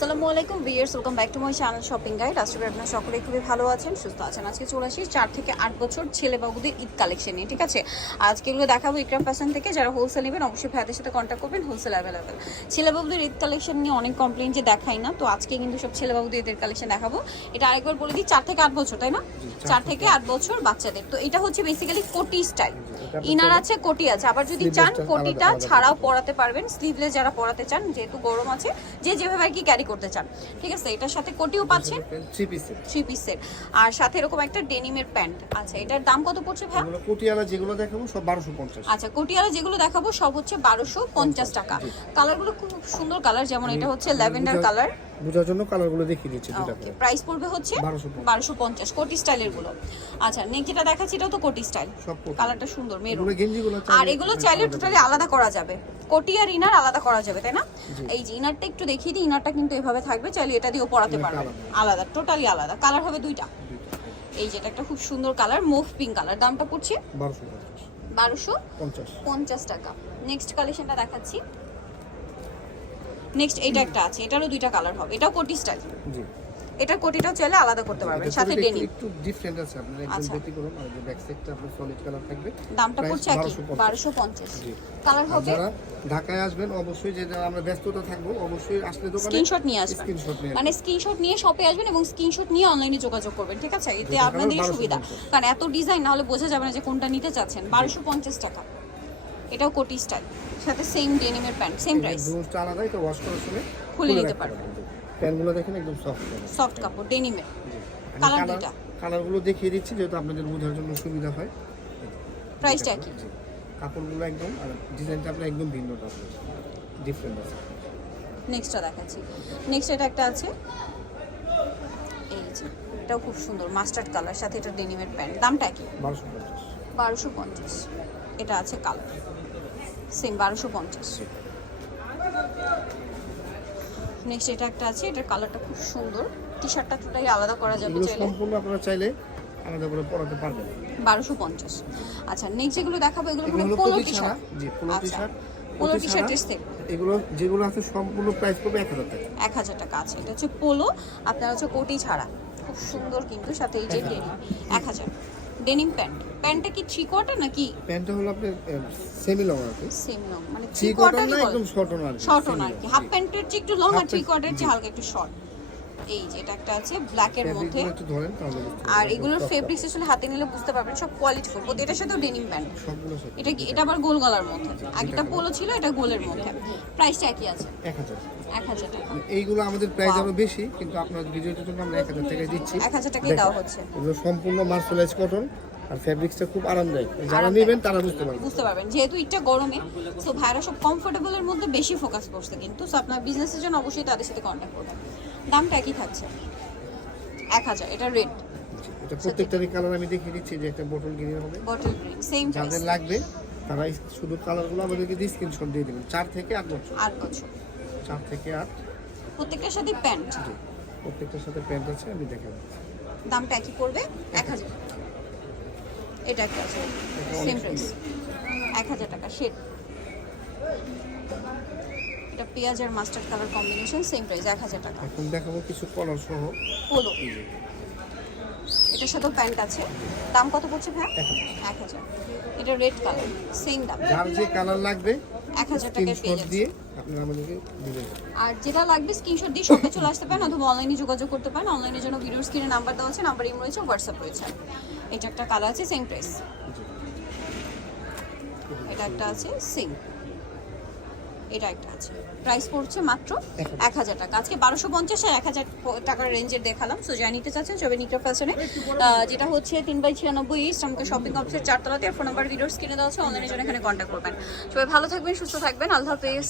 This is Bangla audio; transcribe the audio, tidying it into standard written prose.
আসসালামু আলাইকুম viewers, welcome back to my channel shopping guide. আজকে আপনারা সকলেই খুবই ভালো আছেন, সুস্থ আছেন। আজকে চলে আসি 4 থেকে 8 বছর ছেলে বাবুদের ঈদ কালেকশন নিয়ে, ঠিক আছে। আজকে এগুলো দেখাবো ইকরাম ফ্যাশন থেকে। যারা হোলসেল নেবেন অবশ্যই ভাইদের সাথে কন্ট্যাক্ট করবেন, হোলসেল অ্যাভেলেবেল। ছেলে বাবুদের ঈদ কালেকশন নিয়ে অনেক কমপ্লেন যে দেখাই না, তো আজকে কিন্তু সব ছেলে বাবুদের ঈদের কালেকশন দেখাবো। এটা আরেকবার বলে দিই, 4 থেকে 8 বছর, তাই না? 4 থেকে 8 বছর বাচ্চাদের। তো এটা হচ্ছে বেসিক্যালি কোটি স্টাইল, ইনার আছে, কোটি আছে। আবার যদি চান কোটিটা ছাড়াও পরাতে পারবেন, স্লিভলেস যারা পরাতে চান, যেহেতু গরম আছে, যে যেভাবে আর কি ক্যারি করতে চান, ঠিক আছে। এটার সাথে কোটিও পাচ্ছেন, 3 পিসের, আর সাথে এরকম একটা ডেনিমের প্যান্ট। আচ্ছা, এটার দাম কত পড়ছে ভাই? এগুলো কোটিয়ালা যেগুলো দেখাবো সব 1250। আচ্ছা, কোটিয়ালা যেগুলো দেখাবো সব হচ্ছে 1250 টাকা। কালারগুলো খুব সুন্দর কালার, যেমন এটা হচ্ছে ল্যাভেন্ডার কালার। বুঝার জন্য কালারগুলো দেখিয়ে দিচ্ছি দুটো। ওকে, প্রাইস পড়বে হচ্ছে 1250 কোটি স্টাইলের গুলো। আচ্ছা, নেক্সট যেটা দেখাচ্ছি এটাও তো কোটি স্টাইল, কালারটা সুন্দর মেরুন। আর এগুলো চাইলে টোটালি আলাদা করা যাবে, কোটি আর ইনার আলাদা করা যাবে, তাই না? এই যে ইনারটা একটু দেখিয়ে দিই, ইনারটা কিন্তু এভাবে থাকবে, চাইলে এটা দিয়েও পরাতে পারবেন, আলাদা, টোটালি আলাদা। কালার হবে দুইটা। এই যেটা একটা খুব সুন্দর কালার, মুভ পিঙ্ক কালার, দামটা পড়ছে 1250 টাকা। নেক্সট কালেকশনটা দেখাচ্ছি। নেক্সট এটা একটা আছে, এটারও দুইটা কালার হবে, এটাও কোটি স্টাইল। জি, এটার কোটিটাও চাইলে আলাদা করতে পারবেন, সাথে ডেনিম একটু ডিফারেন্ট আছে। আপনারা একদম ব্যতিক্রম, আর যে ব্যাক সাইডটা আপনার সলিড কালার থাকবে। দামটা পড়ছে একই 1250। কালার হবে। যারা ঢাকায় আসবেন অবশ্যই, যে আমরা ব্যস্ততা থাকবো, অবশ্যই আসলে দোকানে স্ক্রিনশট নিয়ে আসবেন, মানে স্ক্রিনশট নিয়ে শপে আসবেন এবং স্ক্রিনশট নিয়ে অনলাইনে যোগাযোগ করবেন, ঠিক আছে। এতে আপনাদেরই সুবিধা, কারণ এত ডিজাইন না হলে বোঝা যাবে না যে কোনটা নিতে চাচ্ছেন। 1250 টাকা। এটাও কোটি স্টাইল, সাথে সেম ডেনিমের প্যান্ট, সেম প্রাইস। ব্লাউজটা আলাদা, এটা ওয়াশ করার সময় খুলে নিতে পারবেন। প্যান্টগুলো দেখেন একদম সফট কাপড়, ডেনিমের। কালার দুটো, কালারগুলো দেখিয়ে দিচ্ছি যেহেতু আপনাদের বোঝার জন্য সুবিধা হয়। প্রাইসটা কি? কাপড়গুলো একদম, আর ডিজাইনটা আপনার একদম ভিন্ন, ডিফারেন্ট আছে। নেক্সটটা দেখাচ্ছি। নেক্সট এটা একটা আছে, এই যে এটাও খুব সুন্দর মাস্টার্ড কালার, সাথে এটা ডেনিমের প্যান্ট। দামটা কি? 1250। এটা আছে কালার সেম 1250। নেক্সট এটা একটা আছে, এটার কালারটা খুব সুন্দর। টি শার্টটা টোটালি আলাদা করা যাবে চাইলে, সম্পূর্ণ আপনারা চাইলে আলাদা করে পরাতে পারবেন। 1250। আচ্ছা, নেক্সট যেগুলো দেখাবো এগুলো হলো পোলো টি শার্ট। জি, polo T shirt. Polo T শার্টের সেট, এগুলো যেগুলো আছে সম্পূর্ণ প্রাইস পড়বে 1000 টাকা। 1000 টাকা আছে। এটা হচ্ছে পোলো, আপনার হচ্ছে কোটি ছাড়া, খুব সুন্দর কিন্তু, সাথে এই যে ডেনিম। 1000 denim pant. প্যান্টটা কি 3 কোয়ার্টার নাকি? প্যান্টটা হলো আপনার সেমি লং আছে, সেম লং, মানে 3 কোয়ার্টার না, একদম শর্ট না, শর্ট না আর কি। হাফ প্যান্টের চেয়ে একটু লং আর 3 কোয়ার্টারের চেয়ে হালকা একটু শর্ট। এই যে এটা একটা আছে ব্ল্যাক এর মধ্যে, একটু ধরেন তাহলে। আর এগুলোর ফেব্রিক্স আসলে হাতে নিলে বুঝতে পারবেন সব কোয়ালিটিফুল। এটার সাথেও ডেনিম প্যান্ট, সবগুলো সেট। এটা কি? এটা আবার গোল গলার মধ্যে, আগেটা পোলো ছিল, এটা গোলের মধ্যে। প্রাইসটা একই আছে, 1000 টাকা। এইগুলো আমাদের প্রাইস আরো বেশি, কিন্তু আপনার ভিডিওটার জন্য আমরা 1000 টাকায় দিচ্ছি। 1000 টাকায় দেওয়া হচ্ছে। এগুলো সম্পূর্ণ মার্সেলাইজ কটন, আর ফেব্রিক্সটা খুব আরামদায়ক। যারা নেবেন তারা বুঝতে পারবেন, যেহেতু এটা গরমে, সো ভাইরা সব কমফোর্টেবলের মধ্যে বেশি ফোকাস করছে, কিন্তু সো আপনার বিজনেসের জন্য অবশ্যই তাদের সাথে কন্ট্যাক্ট করবেন। দামটা একই থাকছে 1000। এটা রেড, এটা প্রত্যেকটারই কালার আমি দেখিয়ে দিচ্ছি, যে একটা বটল গ্রিন হবে, বটল গ্রিন, সেম প্রাইস। যাদের লাগবে তারা শুধু কালারগুলো আমাদেরকে দিয়ে স্ক্রিনশট দিয়ে দেবেন। 4 থেকে 8 বছর। 8 বছর, 4 থেকে 8। প্রত্যেকটার সাথে প্যান্ট। প্রত্যেকটার সাথে প্যান্ট আছে, আমি দেখাবো। দামটা একই পড়বে 1000। এটা একটা আছে, সেম প্রাইস 1000 টাকা। শেড, এটা পেঁয়াজ আর mustard colour combination, same price 1000 টাকা। এখন দেখাবো কিছু কলার সহ পোলো, এটার সাথে প্যান্ট আছে। দাম কত পড়ছে ভাই? 1000। এটা রেড কালার, সেম দাম। যার যে কালার লাগবে 1000 টাকায় পেয়ে যাচ্ছে। দিয়ে আপনারা আমাদেরকে দিবেন, আর যেটা লাগবে স্ক্রিনশট দিয়ে শপে চলে আসতে পারেন, অথবা অনলাইনে যোগাযোগ করতে পারেন। অনলাইনের জন্য ভিডিওর স্ক্রিনে নাম্বার দেওয়া আছে, নাম্বার ইমো রয়েছে, হোয়াটসঅ্যাপ রয়েছে। এটা একটা কালার আছে, সেম প্রাইস। এটা একটা আছে সেম, এটা একটা আছে। প্রাইস পড়ছে মাত্র 1000 টাকা। আজকে 1250 আর 1000 টাকার রেঞ্জের দেখালাম। সো যা নিতে চাচ্ছেন সবে ইকরাম ফ্যাশনে, যেটা হচ্ছে 3/96 ইস্ট আমাকে শপিং কমপ্লেক্সের 4 তলাতে। ফোন নাম্বার ভিডিওর স্ক্রিনে দেওয়া আছে, অনলাইনের জন্য এখানে কন্ট্যাক্ট করবেন। সবাই ভালো থাকবেন, সুস্থ থাকবেন, আল্লাহ হাফেজ।